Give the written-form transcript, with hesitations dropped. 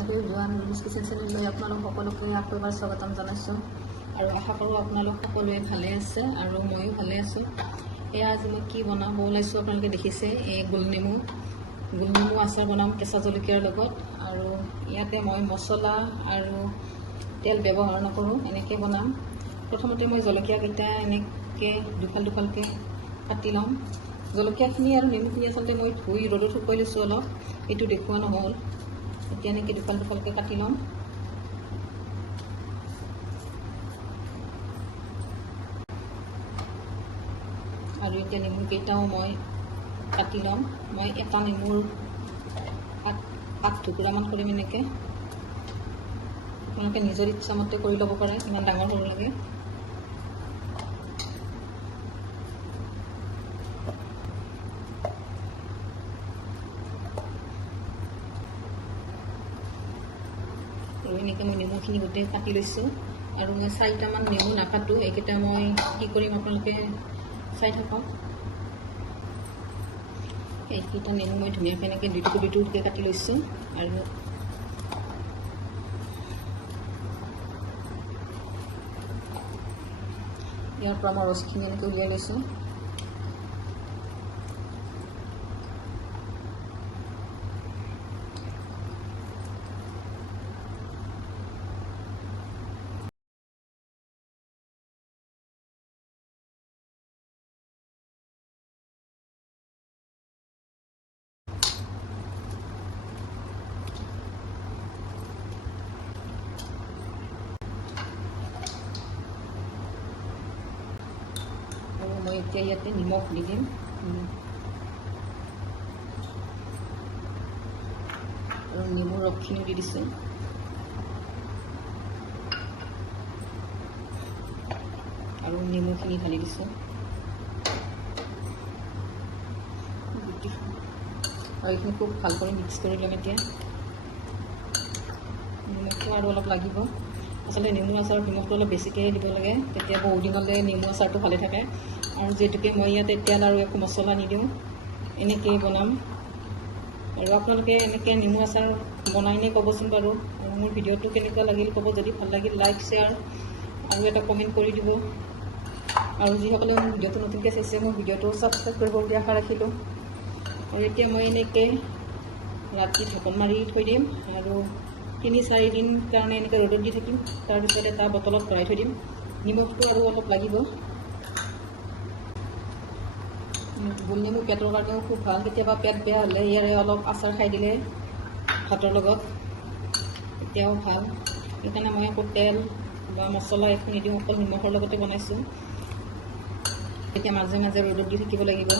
Hello' everyone, ৰুবিছ kitchen চেনেললৈ আপোনালোক সকলোকে আকৌ এবাৰ স্বাগতম জনাইছোঁ আৰু আশা কৰোঁ আপোনালোক সকলোৱে ভালে আছে আৰু ময়ো ভালে আছোঁ। এয়া আজি মই কি বনাব ওলাইছোঁ আপোনালোকে দেখিছে, এই গোলনেমু আচাৰ বনাম কেঁচা জলকীয়াৰ লগত। আৰু ইয়াতে মই মছলা আৰু তেল ব্যৱহাৰ নকৰোঁ, এনেকৈ বনাম। প্ৰথমতে মই জলকীয়াকেইটা এনেকৈ দুফালকৈ কাটি ল'ম। জলকীয়াখিনি আৰু নেমুখিনি আচলতে মই ধুই ৰ'দত শুকুৱাই লৈছোঁ অলপ, এইটো দেখুওৱা নহ'ল। এতিয়া এনেকৈ দুফালকৈ কাটি ল'ম। আৰু এতিয়া নেমুকেইটাও মই কাটি ল'ম। মই এটা নেমুৰ 8 টুকুৰামান কৰিম এনেকৈ। আপোনালোকে নিজৰ ইচ্ছামতে কৰি ল'ব পাৰে, কিমান ডাঙৰ সৰু লাগে। আৰু এনেকৈ মই নেমুখিনি গোটেই কাটি লৈছোঁ। আৰু মই 4টামান নেমু নাকাটো, এইকেইটা মই কি কৰিম আপোনালোকে চাই থাকক। এইকেইটা নেমু মই ধুনীয়াকৈ এনেকৈ দুটুকুৰকৈ কাটি লৈছোঁ। আৰু ইয়াৰ পৰা মই ৰসখিনি এনেকৈ উলিয়াই লৈছোঁ। আৰু মই এতিয়া ইয়াতে নিমখ দি দিম। আৰু নেমুৰ ৰসখিনিও দি দিছোঁ। আৰু নেমুখিনি ঢালি দিছোঁ। আৰু এইখিনি খুব ভাল কৰি মিক্স কৰি ল'ম। এতিয়া নিমখটো আৰু অলপ লাগিব। আচলতে নেমু আচাৰত নিমখটো অলপ বেছিকৈ দিব লাগে, তেতিয়া বহুদিনলৈ নেমু আচাৰটো ভালে থাকে। আৰু যিহেতুকে মই ইয়াতে তেল আৰু একো মছলা নিদিওঁ, এনেকৈয়ে বনাম। আৰু আপোনালোকে এনেকৈ নেমু আচাৰ বনাইনে ক'বচোন বাৰু। আৰু মোৰ ভিডিঅ'টো কেনেকুৱা লাগিল ক'ব। যদি ভাল লাগিল লাইক শ্বেয়াৰ আৰু এটা কমেণ্ট কৰি দিব। আৰু যিসকলে মোৰ ভিডিঅ'টো নতুনকৈ চাইছে, মোৰ ভিডিঅ'টো ছাবস্ক্ৰাইব কৰিব বুলি আশা ৰাখিলোঁ। আৰু এতিয়া মই এনেকৈ ৰাতি ঢাকন মাৰি থৈ দিম আৰু 3-4 দিন কাৰণে এনেকৈ ৰ'দত দি থাকিম। তাৰপিছত এটা বটলত ভৰাই থৈ দিম। নিমখটো আৰু অলপ লাগিব। গোলনেমু পেটৰ কাৰণেও খুব ভাল। কেতিয়াবা পেট বেয়া হ'লে ইয়াৰে অলপ আচাৰ খাই দিলে ভাতৰ লগত তেতিয়াও ভাল। সেইকাৰণে মই আকৌ তেল বা মছলা একো নিদিওঁ, অকল নিমখৰ লগতে বনাইছোঁ। এতিয়া মাজে মাজে ৰ'দত দি থাকিব লাগিব।